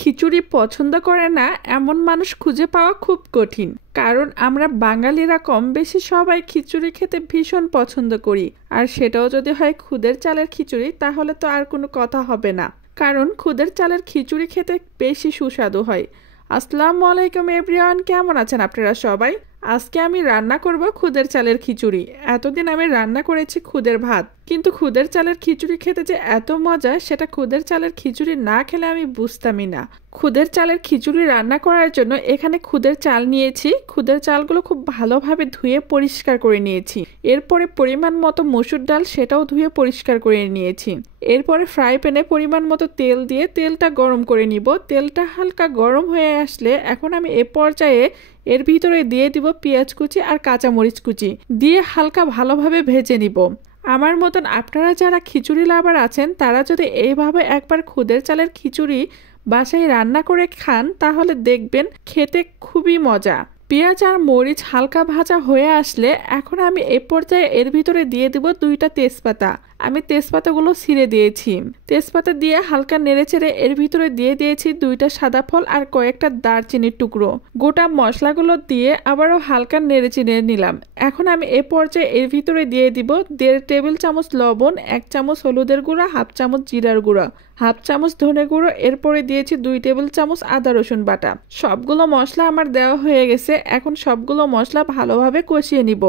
খিচুড়ি পছন্দ করে না এমন মানুষ খুঁজে পাওয়া খুব কঠিন, কারণ আমরা বাঙালিরা কম বেশি সবাই খিচুড়ি খেতে ভীষণ পছন্দ করি। আর সেটাও যদি হয় খুদের চালের খিচুড়ি, তাহলে তো আর কোনো কথা হবে না, কারণ খুদের চালের খিচুড়ি খেতে বেশি সুস্বাদু হয়। আসসালামু আলাইকুম এভরিওয়ান, কেমন আছেন আপনারা সবাই? আজকে আমি রান্না করব খুদের চালের খিচুড়ি। এতদিন আমি রান্না করেছি খুদের ভাত, কিন্তু খুদের চালের খিচুড়ি খেতে যে এত মজা, সেটা খুদের চালের খিচুড়ি না খেলে আমি বুঝতামই না। খুদের চালের খিচুড়ি রান্না করার জন্য এখানে খুদের চাল নিয়েছি। খুদের চালগুলো খুব ভালোভাবে ধুয়ে পরিষ্কার করে নিয়েছি। এরপরে পরিমাণ মতো মসুর ডাল, সেটাও ধুয়ে পরিষ্কার করে নিয়েছি। এরপরে ফ্রাই প্যানে পরিমাণ মতো তেল দিয়ে তেলটা গরম করে নিব। তেলটা হালকা গরম হয়ে আসলে এখন আমি এ পর্যায়ে এর ভিতরে দিয়ে দিব পেঁয়াজ কুচি আর কাঁচামরিচ কুচি, দিয়ে হালকা ভালোভাবে ভেজে নিব। আমার মতন আপনারা যারা খিচুড়ি লাভার আছেন, তারা যদি এইভাবে একবার খুদের চালের খিচুড়ি বাসায় রান্না করে খান, তাহলে দেখবেন খেতে খুবই মজা। পেঁয়াজ আর মরিচ হালকা ভাজা হয়ে আসলে এখন আমি এ পর্যায়ে এর ভিতরে দিয়ে দিব 2টা তেজপাতা। আমি তেজপাতাগুলো ছিঁড়ে দিয়েছি। তেজপাতা দিয়ে হালকা নেড়েচেড়ে এর ভিতরে দিয়ে দিয়েছি 2টা সাদা ফল আর কয়েকটা দারচিনির টুকরো। গোটা মশলাগুলো দিয়ে আবারও হালকা নেড়েচেড়ে নিলাম। এখন আমি এ পর্যায়ে এর ভিতরে দিয়ে দিব 1.5 টেবিল চামচ লবণ, 1 চামচ হলুদের গুঁড়া, 1/2 চামচ জিরার গুঁড়া, 1/2 চামচ ধনে গুঁড়ো। এরপরে দিয়েছি 2 টেবিল চামচ আদা রসুন বাটা। সবগুলো মশলা আমার দেওয়া হয়ে গেছে। এখন সবগুলো মশলা ভালোভাবে কষিয়ে নিব।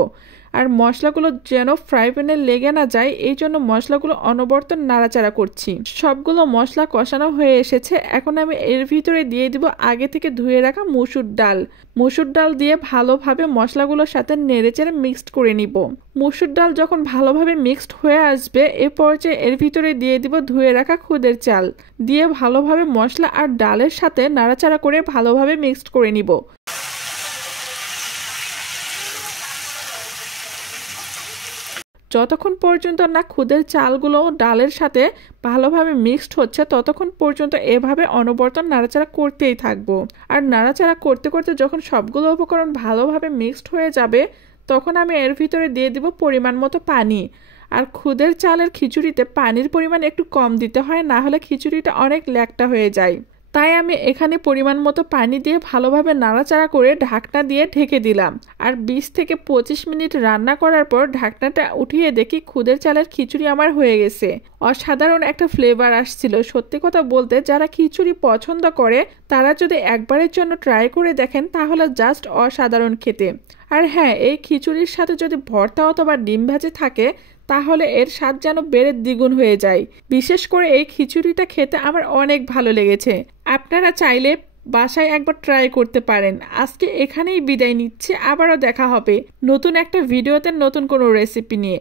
আর মশলাগুলো যেন ফ্রাই প্যানে লেগে না যায়, এই জন্য মশলাগুলো অনবরত নাড়াচাড়া করছি। সবগুলো মশলা কষানো হয়ে এসেছে। এখন আমি এর ভিতরে দিয়ে দিব আগে থেকে ধুয়ে রাখা মসুর ডাল। মসুর ডাল দিয়ে ভালোভাবে মশলাগুলোর সাথে নেড়েচেড়ে মিক্সড করে নিব। মসুর ডাল যখন ভালোভাবে মিক্সড হয়ে আসবে, এ পর্যায়ে এর ভিতরে দিয়ে দিব ধুয়ে রাখা খুদের চাল, দিয়ে ভালোভাবে মশলা আর ডালের সাথে নাড়াচাড়া করে ভালোভাবে মিক্সড করে নিব। যতক্ষণ পর্যন্ত না খুদের চালগুলো ডালের সাথে ভালোভাবে মিক্সড হচ্ছে, ততক্ষণ পর্যন্ত এভাবে অনবরত নাড়াচাড়া করতেই থাকবো। আর নাড়াচাড়া করতে করতে যখন সবগুলো উপকরণ ভালোভাবে মিক্সড হয়ে যাবে, তখন আমি এর ভিতরে দিয়ে দিব পরিমাণ মতো পানি। আর খুদের চালের খিচুড়িতে পানির পরিমাণ একটু কম দিতে হয়, না হলে খিচুড়িটা অনেক ল্যাকটা হয়ে যায়। তাই আমি এখানে পরিমাণ মতো পানি দিয়ে ভালোভাবে নাড়াচাড়া করে ঢাকনা দিয়ে ঢেকে দিলাম। আর 20 থেকে 25 মিনিট রান্না করার পর ঢাকনাটা উঠিয়ে দেখি খুদের চালের খিচুড়ি আমার হয়ে গেছে। অসাধারণ একটা ফ্লেভার আসছিল। সত্যি কথা বলতে, যারা খিচুড়ি পছন্দ করে তারা যদি একবারের জন্য ট্রাই করে দেখেন, তাহলে জাস্ট অসাধারণ খেতে। আর হ্যাঁ, এই খিচুড়ির সাথে যদি ভর্তা অথবা ডিম ভাজি থাকে, তাহলে এর স্বাদ যেন বেড়ে দ্বিগুণ হয়ে যায়। বিশেষ করে এই খিচুড়িটা খেতে আমার অনেক ভালো লেগেছে। আপনারা চাইলে বাসায় একবার ট্রাই করতে পারেন। আজকে এখানেই বিদায় নিচ্ছে। আবারও দেখা হবে নতুন একটা ভিডিওতে নতুন কোনো রেসিপি নিয়ে।